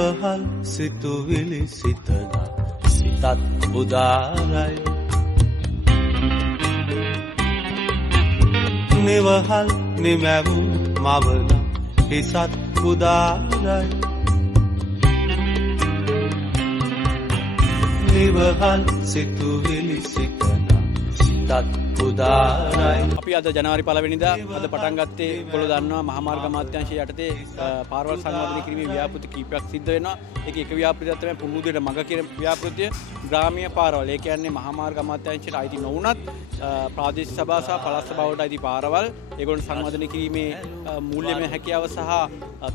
නිවහල් සිතුවිලි සිතන සිතත් උදාරයි නිවහල් නිමැවුම් මවන හිසත් උදාරයි නිවහල් සිතුවිලි සිතන සිතත් උදාරයි. අපි අද ජනවාරි 1 වෙනිදා අද පටන් ගත්තේ ඔයගොල්ලෝ දන්නවා මහාමාර්ග අමාත්‍යාංශය යටතේ පාරවල් සංවර්ධනය කිරීමේ ව්‍යාපෘති කීපයක් සිද්ධ වෙනවා. ඒකේ එක ව්‍යාපෘතියක් තමයි පුමුදුවට මඟ කියන ව්‍යාපෘතිය ග්‍රාමීය පාරවල්. ඒ කියන්නේ මහාමාර්ග අමාත්‍යාංශයට අයිති නොවුනත් ප්‍රාදේශීය සභා සහ පළාත් සභාවට අයිති පාරවල් ඒගොල්ලෝ සංවර්ධනය කිරීමේ මූල්‍යමය හැකියාව සහ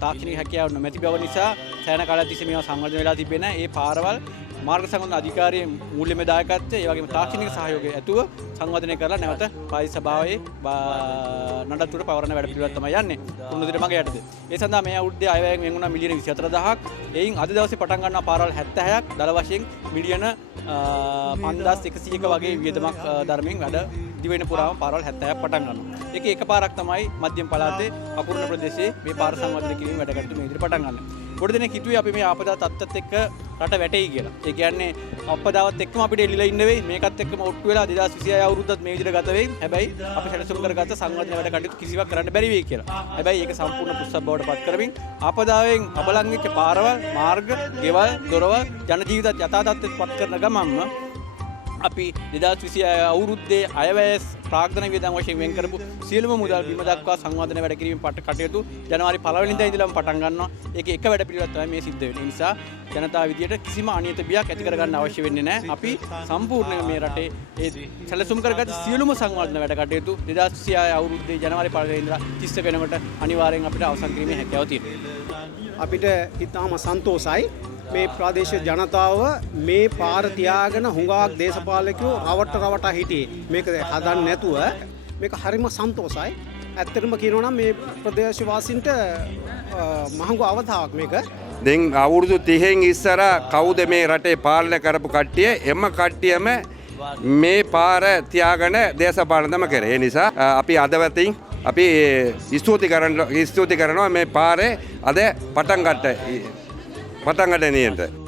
තාක්ෂණික හැකියාව නොමැති බව නිසා සෑහෙන කාලයක් තිස්සේ මේවා සංවර්ධනය වෙලා තිබෙන ඒ පාරවල් මාර්ග සංවර්ධන අධිකාරියේ මූල්‍යමය දායකත්වය ඒ වගේම තාක්ෂණික සහයෝගය ඇතුව සංවර්ධනය කරලා නැවත ප්‍රාදේශීය සභාවේ නඩත්තුවට පවරන වැඩ පිළිවෙලක් තමයි යන්නේ. පුරුදුදිට මග යටතේ. ඒ සඳහා මේ අවුරුද්දේ අයවැයෙන් වෙන් වුණා මිලියන 24000ක්. එයින් අද දවසේ පටන් ගන්නා පාරවල් 76ක් දල වශයෙන් මිලියන 5100ක වගේ වියදමක් ධර්මයෙන් වැඩ දිවෙන පුරාම පාරවල් 70ක් පටන් ගන්නවා. ඒකේ එකපාරක් තමයි මධ්‍යම පළාතේ අකුරුණ ප්‍රදේශයේ මේ පාර සංවර්ධනය කිරීම වැඩ කටයුතු මේ විදිහට පටන් ගන්න. ගොඩ දෙනෙක් හිතුවේ අපි මේ ආපදා තත්ත්වත් එක්ක රට වැටෙයි කියලා. ඒ කියන්නේ අපදාවත් එක්කම අපිට එළිලා ඉන්න වෙයි. මේකත් එක්කම ඔට්ටු වෙලා 2026 අවුරුද්දත් මේ විදිහට ගත වෙයි. හැබැයි අපි සැලසුම් කරගත්ත සංවර්ධන වැඩ කටයුතු කිසිවක් කරන්න බැරි වෙයි කියලා. හැබැයි ඒක සම්පූර්ණ පුස්සක් බවට පත් කරමින් ආපදාවෙන් අබලන් වෙච්ච පාරවල්, මාර්ග, ගෙවල්, දොරවල්, ජන ජීවිතත් යථා තත්ත්වයට පත් කරන ගමන්ම අපි 2026 අවුරුද්දේ අයවැය ප්‍රාග්ධන වියදම් වශයෙන් වෙන් කරපු සියලුම මුදල් බිම දක්වා සංවර්ධන වැඩ කිරීම කටයුතු ජනවාරි 1 වෙනිදා ඉඳලම පටන් ගන්නවා. ඒකේ එක වැඩ පිළිවෙලක් තමයි මේ සිද්ධ වෙන්නේ. ඒ නිසා ජනතාව විදියට කිසිම අනියත බියක් ඇති කරගන්න අවශ්‍ය වෙන්නේ නැහැ. අපි සම්පූර්ණයෙන් මේ රටේ ඒ සැලසුම් කරගත් සියලුම සංවර්ධන වැඩ කටයුතු 2026 අවුරුද්දේ ජනවාරි 1 වෙනිදා 30 වෙනකොට අනිවාර්යෙන් අපිට අවසන් කිරීමේ හැකියාව තියෙනවා. අපිට ඉතාම සන්තෝෂයි මේ ප්‍රාදේශීය ජනතාව මේ පාර තියාගෙන හුඟක් දේශපාලකයෝ රවට්ට හිටියේ මේක හදන්න නැතුව මේක හරිම සන්තෝෂයි. ඇත්තටම කියනවා නම් මේ ප්‍රදේශවාසීන්ට මහඟු අවධාවක් මේක. දැන් අවුරුදු 30න් ඉස්සර කවුද මේ රටේ පාලනය කරපු කට්ටිය? එම කට්ටියම මේ පාර තියාගෙන දේශපාලනම කරේ. ඒ නිසා අපි අදවතින් අපි ස්තුති කරනවා මේ පාරේ අද පටන් ගන්න නියත